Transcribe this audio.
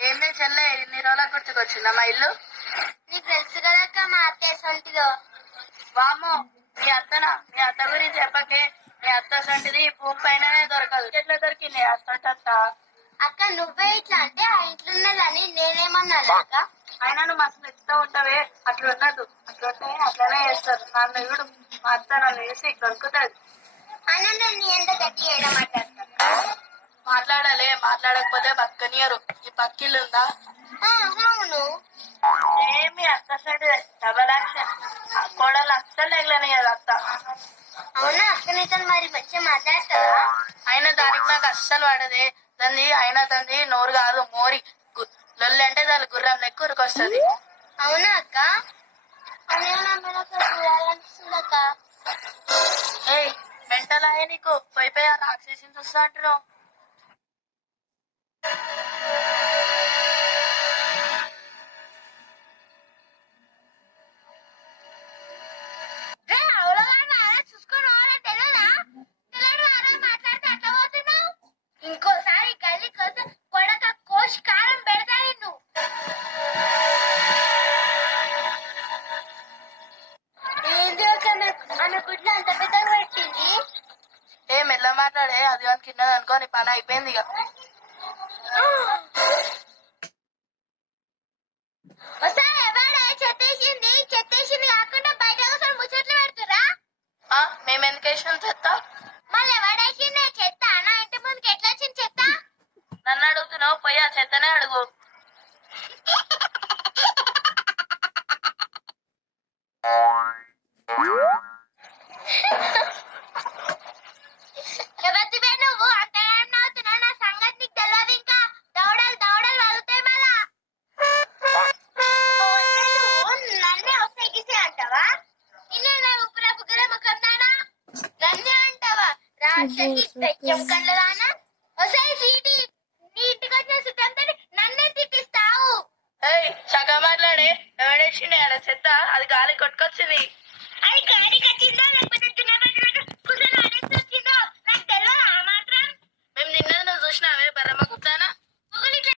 ఏందే చెల్లె ఇన్ని రోజులకు గుర్తుకొచ్చిందా మా ఇల్లు? నీకు తెలుసు కదక్క మా అత్త సొంటిదో. వామో మీ అత్తనా? మీ అత్త గురించి చెప్పకే. మీ అత్త సొంటిది భూమి పైననే దొరకదు. ఎట్లా దొరికింది ఆ సొంట అత్త? అక్క నువ్వే ఇట్లా అంటే ఆ ఇంట్లో ఉన్నదని నేనేమన్నాను అక్క? అయినా నువ్వు మస్తు మెచ్చుతూ ఉంటావే. అట్లా ఉండదు, అట్లుంటే అట్లనే చేస్తారు. నన్ను ఇప్పుడు మా అత్త నన్ను వేసి దొరుకుతుంది. అయినా నేను ఎంత గట్టి చేయడం మాట్లాడతా. మాట్లాడాలి, మాట్లాడకపోతే బతకనియరు. ఈ పక్కిల్లు ఉందా? అవును. ఏమి అత్త సైడ్ డబల్ యాక్షన్. కోడలు అస్సలు ఎగలనియదు అత్త. అవునా అక్క నీతో మరి మంచిగా మాట్లాడతావా? అయినా దానికి నాకు అస్సలు పడదే. తంది నోరు కాదు మోరి. లొల్లి అంటే దాని గుర్రం లెక్క ఉరికొస్తుంది. అవునా అక్క? చూడాలనిపిస్తుంది అక్క. ఏయ్ మెంటల్ అయ్యే నీకు. పోయిపోయి ఆ రాక్షసిని చూస్తా అంటున్నావు. ఇంకోసారి గల్లి కోసం కొడక కోసి కారం పెడతా నిన్ను. ఏంది ఆమె గుడ్లు అంత పెద్దగా పెట్టింది? ఏ మెల్ల మాట్లాడే. అది కానీ కిన్నది అనుకో నీ పని అయిపోయింది. ఇక చెత్తేసింది కాకుండా బయట ఒకసారి ముచ్చట్లు పెడుతురా? మేము ఎందుకు వేసినాం చెత్త? మళ్ళీ ఎవడేసిందే చెత్త? నా ఇంటి ముందుకి ఎట్లా వచ్చింది చెత్త? నన్ను అడుగుతున్నావు, పోయి ఆ చెత్తనే అడుగు. ఎవరివే నువ్వు? అంతేనా నా సంగతి నీకు తెలియదు. ఇంకా దౌడలు దౌడలు వదులుతాయి మళ్ళా. నన్నే వస్తే అంటావా? నిన్న ఉప్పురా బుగ్గల ముఖం దానా నన్నే అంటావా? రాక్షసి పెచ్చం కళ్ళదానా. ఒకసారి సీటి నీ ఇంటికి వచ్చిన సుతంతో నన్నే తిట్టిస్తావు. సగం మాట్లాడే. ఎవడేసిండే ఆడ చెత్త? అది గాలి కొట్టుకొచ్చింది. అది గాలి